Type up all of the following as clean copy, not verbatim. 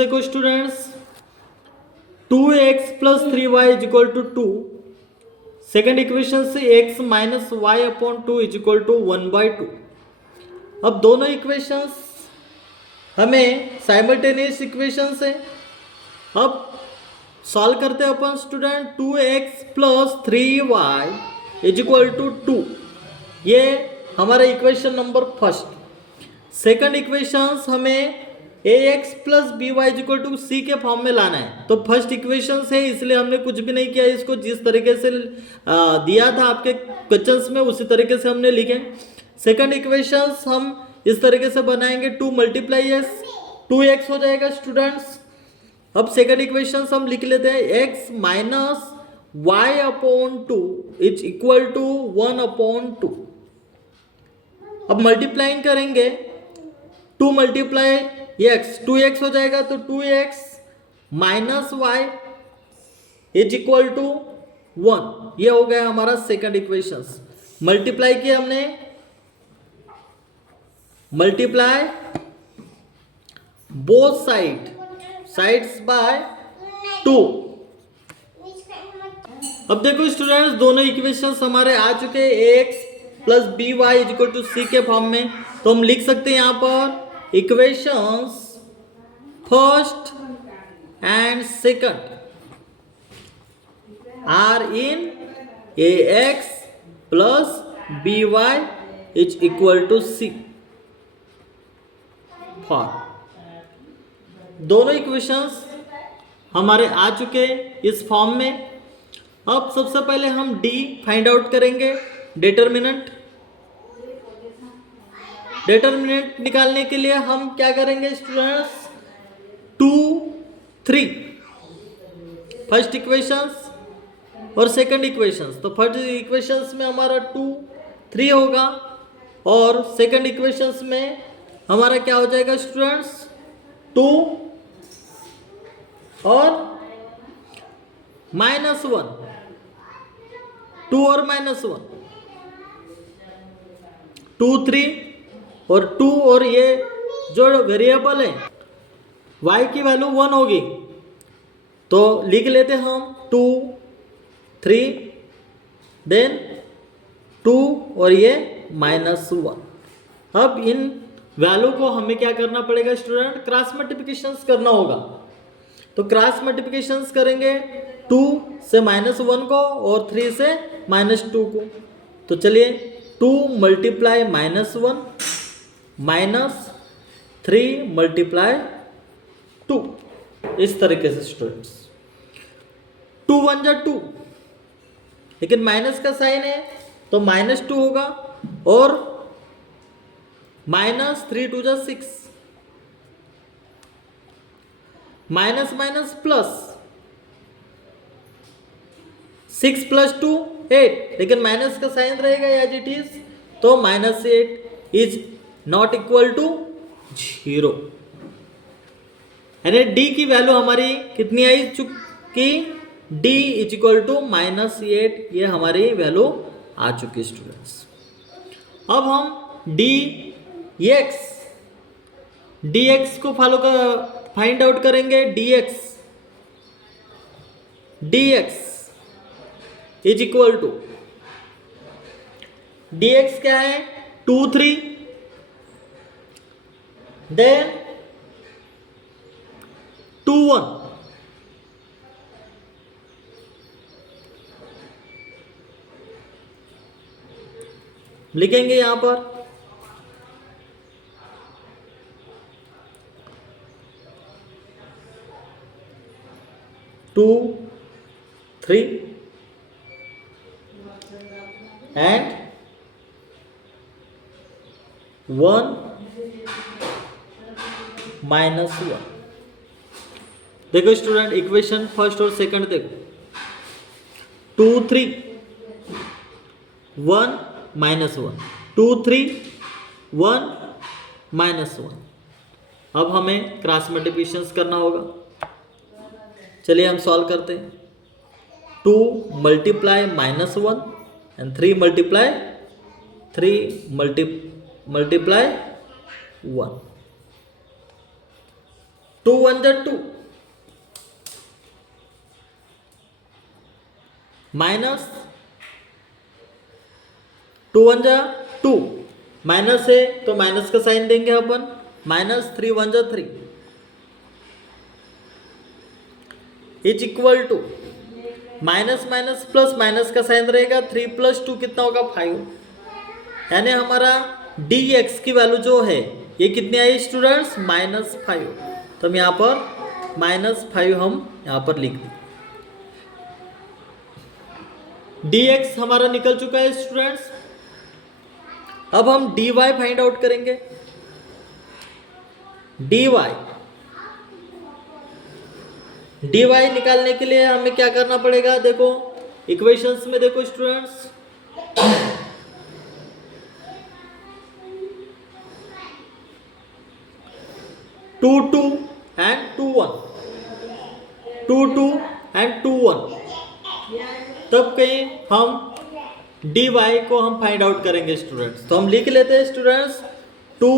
देखो students, 2x plus 3y is equal to 2। Second equation से x minus y upon 2 is equal to 1/2। अब दोनों equations हमें simultaneous equations है। अब सॉल्व करते हैं अपन student. 2x plus 3y is equal to 2, ये हमारा equation number first. Second equations हमें ax plus B Y is equal to C के फॉर्म में लाना है। तो फर्स्ट इक्वेशंस है, इसलिए हमने कुछ भी नहीं किया, इसको जिस तरीके से दिया था आपके क्वेश्चंस में उसी तरीके से हमने लिखे। सेकंड इक्वेशंस हम इस तरीके से बनाएंगे, 2 मल्टीप्लाई एस 2x हो जाएगा स्टूडेंट्स। अब सेकंड इक्वेशन हम लिख लेते हैं, x minus y upon 2 is equal to 1/2। अब मल्टीप्लाइंग करेंगे, 2 मल्टीप्लाई x 2x हो जाएगा, तो 2x minus y is equal to 1। ये हो गया हमारा सेकंड इक्वेशन। मल्टीप्लाई किया हमने, मल्टीप्लाई बोथ साइड्स बाय 2। अब देखो स्टूडेंट्स, दोनों इक्वेशंस हमारे आ चुके हैं ax plus B Y is equal to C के फॉर्म में। तो हम लिख सकते हैं यहां पर equations first and second are in ax plus B Y is equal to C. दोनों इक्वेशंस हमारे आ चुके इस फॉर्म में। अब सबसे पहले हम d फाइंड आउट करेंगे, डिटर्मिनेंट निकालने के लिए हम क्या करेंगे स्टूडेंट्स, 2 3 फर्स्ट इक्वेशंस और सेकंड इक्वेशंस। तो फर्स्ट इक्वेशंस में हमारा 2 3 होगा और सेकंड इक्वेशंस में हमारा क्या हो जाएगा स्टूडेंट्स, 2 और -1, 2 और -1, 2 3 और 2, और ये जो वेरिएबल है y की वैल्यू 1 होगी, तो लिख लेते हम 2 3 देन 2 और ये -1। अब इन वैल्यू को हमें क्या करना पड़ेगा स्टूडेंट, क्रॉस मल्टीप्लिकेशंस करना होगा। तो क्रॉस मल्टीप्लिकेशंस करेंगे 2 से -1 को और 3 से -2 को। तो चलिए 2 मल्टीप्लाई -1 -3 मल्टीप्लाई 2, इस तरीके से स्टूडेंट्स। 2 1 जा 2, लेकिन माइनस का साइन है तो -2 होगा, और -3 2 जा 6, माइनस माइनस प्लस 6 प्लस 2 8, लेकिन माइनस का साइन रहेगा एज इट इज, तो -8 इज नॉट इक्वल टू 0। यानी d की वैल्यू हमारी कितनी आई चुकी, d इज इक्वल टू -8, ये हमारी वैल्यू आ चुकी स्टूडेंट्स। अब हम dx को फाइंड आउट करेंगे। dx is equal to, dx क्या है, 2 3 देन 2 1, लिखेंगे यहां पर 2 3 and 1 -1। देखो स्टूडेंट, इक्वेशन फर्स्ट और सेकंड देखो, 2 3 1 -1, 2 3 1 -1। अब हमें क्रॉस मल्टीप्लिकेशंस करना होगा। चलिए हम सॉल्व करते हैं। 2 मल्टीप्लाई -1 एंड 3 मल्टीप्लाई 1। 2 1 जा 2 माइनस 2 1 जा 2 माइनस है तो माइनस का साइन देंगे अपन, माइनस 3 1 जा 3 is equal to minus minus plus minus का साइन रहेगा, 3 + 2 कितना होगा 5, यानी हमारा dx की वैल्यू जो है ये कितनी आई स्टूडेंट्स -5। तो हम यहाँ पर -5 हम यहाँ पर लिख दें। dx हमारा निकल चुका है स्टूडेंट्स। अब हम dy फाइंड आउट करेंगे। dy निकालने के लिए हमें क्या करना पड़ेगा, देखो इक्वेशंस में देखो students, two two and 2 1, 2 2 and 2 1, तब कहीं हम dy को हम फाइंड आउट करेंगे स्टूडेंट्स। तो हम लिख लेते हैं स्टूडेंट्स 2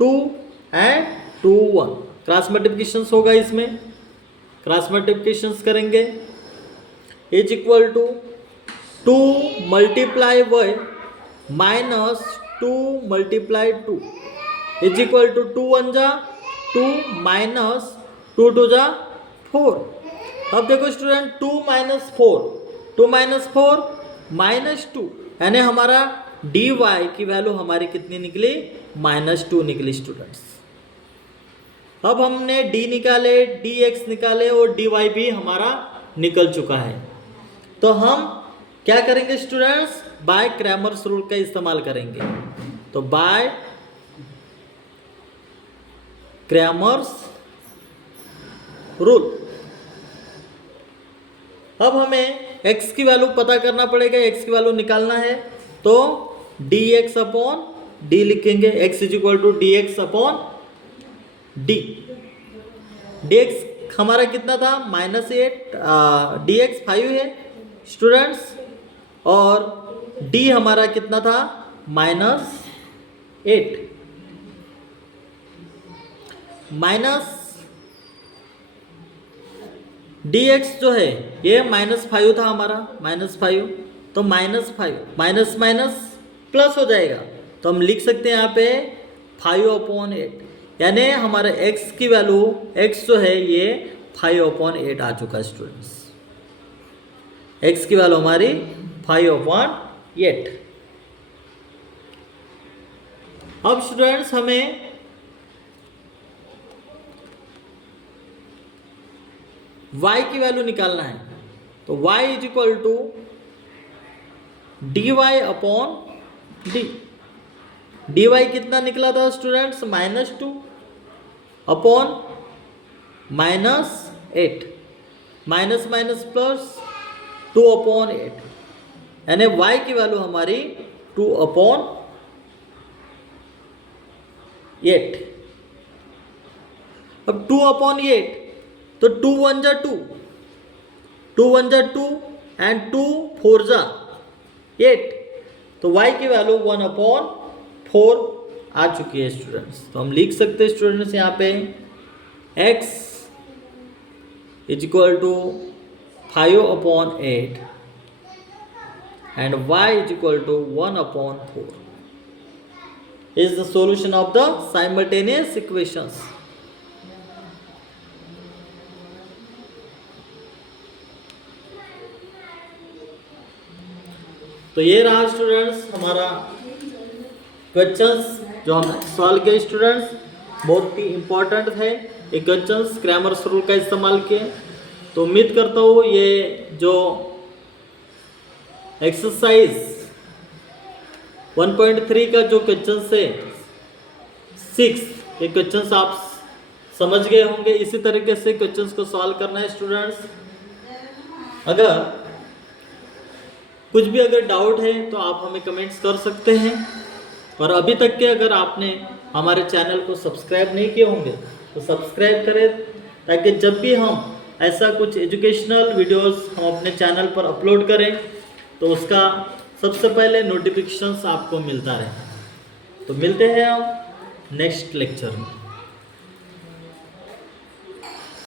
2 एंड 2 1, क्रॉस मल्टीप्लिकेशन होगा, इसमें क्रॉस मल्टीप्लिकेशन करेंगे, is equal to 2 multiply 1 minus 2 multiply 2 is equal to 2 1 जा 2 माइनस 2 2 जा 4। अब देखो स्टूडेंट 2 माइनस 4 माइनस 2, यानी हमारा dy की वैल्यू हमारी कितनी निकली -2 निकली स्टूडेंट्स। अब हमने d निकाले, dx निकाले और dy भी हमारा निकल चुका है। तो हम क्या करेंगे स्टूडेंट्स, बाय क्रैमर्स रूल का इस्तेमाल करेंगे। तो बाय क्रैमर्स रूल, अब हमें x की वैल्यू पता करना पड़ेगा, x की वैल्यू निकालना है। तो dx अपॉन d लिखेंगे, x is equal to dx upon d। dx हमारा कितना था -8, dx 5 है स्टूडेंट्स, और d हमारा कितना था -8, माइनस dx जो है ये -5 था हमारा, -5, तो -5 माइनस माइनस प्लस हो जाएगा, तो हम लिख सकते हैं यहाँ पे 5/8, यानी हमारे x की वैल्यू, x जो है ये 5/8 आ चुका है स्टूडेंट्स। x की वैल्यू हमारी 5/8। अब स्टूडेंट्स हमें y की वैल्यू निकालना है। तो y is equal to dy upon d। dy कितना निकला था students -2 upon -8, minus minus plus 2/8, यानी y की वैल्यू हमारी 2/8। अब 2/8, तो 2 1 जा 2, 2 1 जा 2 एंड 2 4 जा 8, तो y की वैल्यू 1/4 आ चुकी है स्टूडेंट्स। तो हम लिख सकते हैं स्टूडेंट्स यहाँ पे x is equal to 5/8 and y is equal to 1/4 is the solution of the simultaneous equations. तो ये रहा स्टूडेंट्स हमारा क्वेश्चंस जो हम सॉल्व किए स्टूडेंट्स, बहुत ही इम्पोर्टेंट है ये क्वेश्चंस क्रैमर्स रूल का इस्तेमाल किए। तो उम्मीद करता हूँ ये जो एक्सरसाइज 1.3 का जो क्वेश्चंस है 6, ये क्वेश्चंस आप समझ गए होंगे। इसी तरीके से क्वेश्चंस को सॉल्व करना है स्टूडेंट्स। अगर कुछ भी अगर डाउट है तो आप हमें कमेंट्स कर सकते हैं, और अभी तक के अगर आपने हमारे चैनल को सब्सक्राइब नहीं किए होंगे तो सब्सक्राइब करें, ताकि जब भी हम ऐसा कुछ एजुकेशनल वीडियोस हम अपने चैनल पर अपलोड करें तो उसका सबसे पहले नोटिफिकेशंस आपको मिलता रहे। तो मिलते हैं हम नेक्स्ट लेक्चर में।